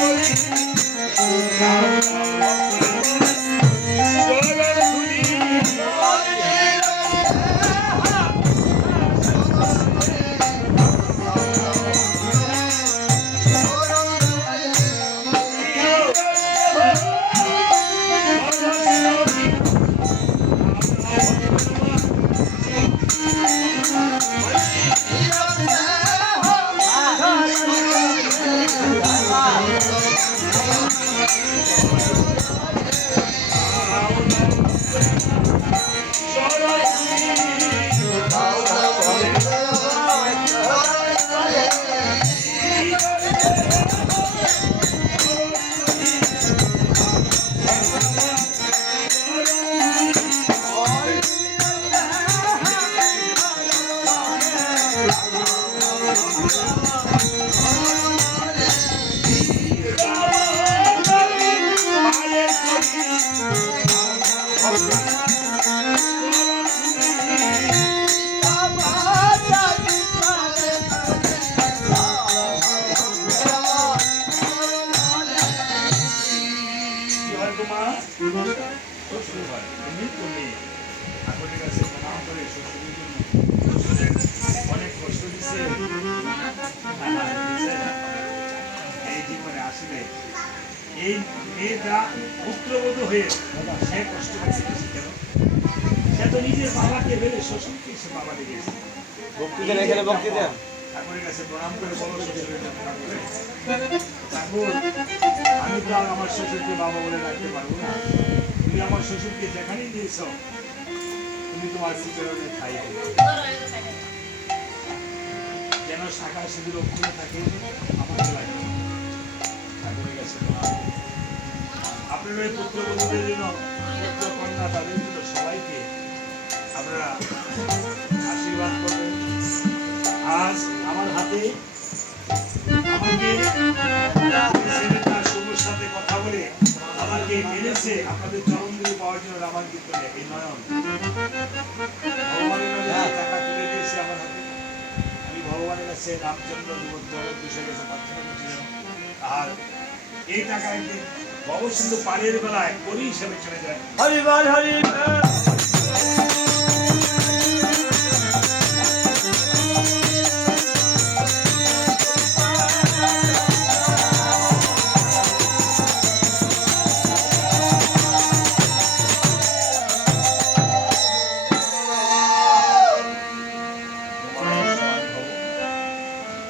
Thank you. শ্বশুর হয় তুমি তো মেয়ে ঠাকুরের কাছে প্রণাম করে শ্বশুরের জন্য শ্বশুরের অনেক কষ্ট দিচ্ছে এই জীবনে আসলে এই মেয়েটা পুত্রবধূ হয়ে সে কষ্ট পাইছে বেশি কেন? সে তো নিজের বাবাকে ভেবে শ্বশুরকে সে বাবা দেখেছে। ঠাকুরের কাছে প্রণাম করে বলো শ্বশুরের জন্য ঠাকুর, আমি তো আর আমার শ্বশুরকে বাবা বলে রাখতে পারবো না। তুমি আমার শ্বশুরকে যেখানেই দিয়েছ তুমি তোমার শ্রীচরণে ঠাই যেন শাখা সিঁদুর অক্ষুণ্ণ থাকে আমাকে লাগে। ঠাকুরের কাছে আপনার ওই পুত্রবধূদের জন্য পুত্র কন্যা তাদের জন্য সবাইকে আপনারা আশীর্বাদ করবেন। আজ আমার হাতে আমাকে ছেলেটা শুভর সাথে কথা বলে আমাকে এনেছে আপনাদের চরণগুলি পাওয়ার জন্য রামায়ণ কীর্তনে এই নয়ন ভগবানের টাকা তুলে দিয়েছে আমার হাতে। আমি ভগবানের কাছে রামচন্দ্র জগৎ বিষয়ের কাছে প্রার্থনা করছিলাম আর এই টাকা একদিন ভবসিন্ধু পাড়ের বেলায় করি হিসেবে চলে যায়। হরিবল হরিবল।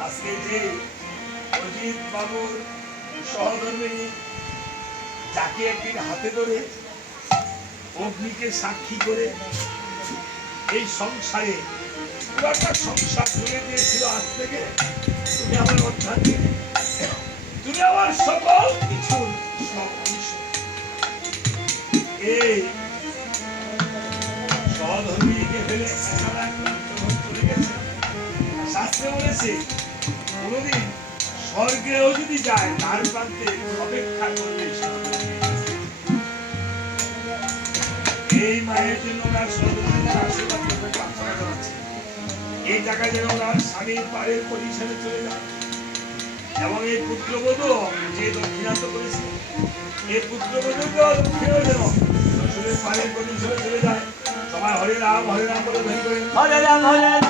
আজকে যে অজিত বাবুর সহধর্মিনী যাকে একদিন হাতে ধরে অগ্নিকে সাক্ষী করে এই সংসারে পুরাটা সংসার তুলে দিয়েছিল, আজ থেকে তুমি আমার অর্থাৎ তুমি আমার সকল কিছু এই সহধর্মিনীকে ফেলে চলে গেছে। শাস্ত্রে বলেছে কোনদিন স্বর্গেও যদি যায় তার প্রান্তে অপেক্ষা করবে। এই মায়ের জন্য ওনার সহধর্মিনীর আশীর্বাদ করতে প্রার্থনা জানাচ্ছে। এই টাকা যেন ওনার স্বামীর পাড়ের পজিশনে চলে যায় এবং এই পুত্রবধূ যে দক্ষিণান্ত করেছে এই পুত্রবধূকে দক্ষিণ যেন শ্বশুরের পাড়ের পজিশনে চলে যায়। সবাই হরে রাম বলে ধ্বনি করেন হরে রাম হরে রাম।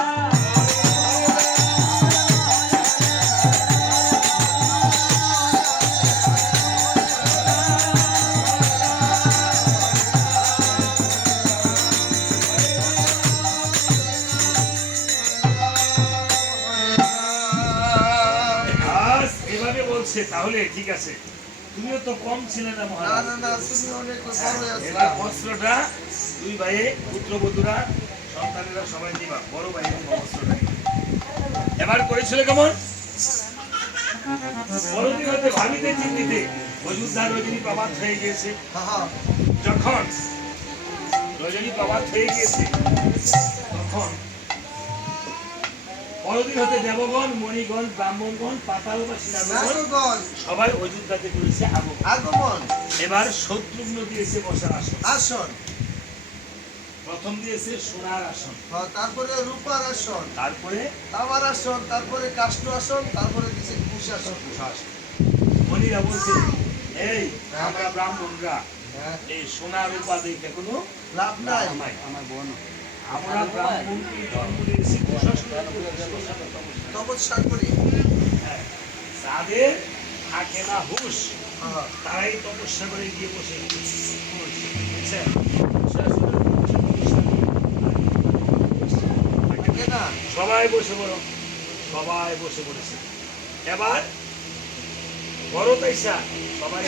তাহলে ঠিক আছে, তুমিও তো কম ছিলে না মহারাজ। এবার বস্ত্রটা দুই ভাই পুত্রবধূরা সন্তানেরা সবাই দিবা, বড় ভাই বস্ত্রটা এবার করেছিল কেমন? বড়দিন হতে ভাবিতে চিন্তিতে অযোধ্যা রজনী প্রভাত হয়ে গিয়েছে। যখন রজনী প্রভাত হয়ে গিয়েছে তখন পরদিন হতে দেবগণ, মণিগণ, ব্রাহ্মণগণ, পাতালবাসী নাগগণ সবাই অযোধ্যাতে করেছে আগমন। এবার শত্রুঘ্ন দিয়েছে বসার আসন। প্রথম দিয়েছে সোনার আসন, তারপরে রূপার আসন, তারপরে তামার আসন, তারপরে কাষ্ঠ আসন, তারপরে দিয়েছে কুশাসন। মণিরা বলছে এই আমরা ব্রাহ্মণরা এই সোনা রূপা দেখে কোনো লাভ নাই। আমার বোন আমরা ব্রাহ্মণকে জন্ম দিয়েছি তপস্যা করি। যাদের থাকে না হুঁশ তারাই তপস্যা করে গিয়ে বসে সবাই বসে বলো, সবাই বসে পড়েছে। এবার বড় তাইসা সবাই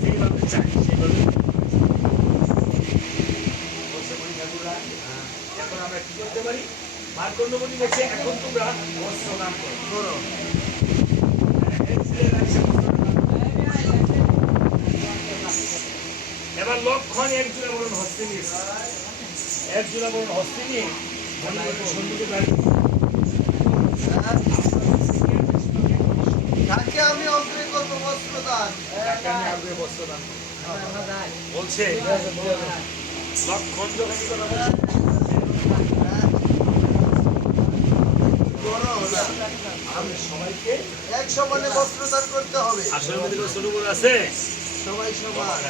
সেইভাবে চাই সেইভাবে এখন আমরা কি করতে পারি? মার্কণ্ডমণি গেছে, এখন তোমরা বস্ত্র নাম করো। এবার লক্ষণ এক জোড়া বরণ হস্তে নিয়েছে, এক জোড়া বরণ হস্তে নিয়ে সন্ধ্যে তাকে আমি অগ্রে করবো বস্ত্রদান। বস্ত্রদান বলছে লক্ষণ যখন সবাইকে এক সমানে বস্ত্রদান করতে হবে। আসলে মধ্যে শুরু করে আছে সবাই সমান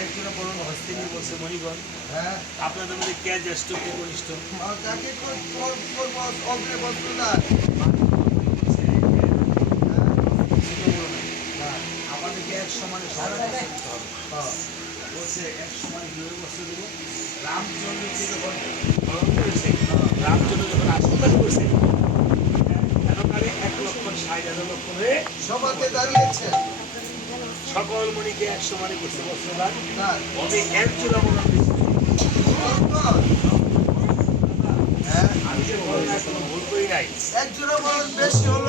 একজনে বলুন হস্তিনী বলছে মণিগঞ্জ হ্যাঁ আপনাদের মধ্যে কে জ্যেষ্ঠ কে কনিষ্ঠ আর যাকে অগ্রে বস্ত্রদান আমাদেরকে এক সমানে সবাই বস্ত্র দিতে হবে বলছে এক সমানে কিভাবে বস্ত্র দেবো রামচন্দ্রকে যখন গ্রহণ করেছে রামচন্দ্র যখন আশীর্বাদ করেছে এতকালে 1,60,000 হয়ে সভাতে দাঁড়িয়েছে সকল মণিকে এক সমানে করছে বস্ত্রদান তার আমি এক চূড়া মনে হ্যাঁ আমি যে বললাম কোনো ভুল করি নাই একজনের বরং বেশি হলো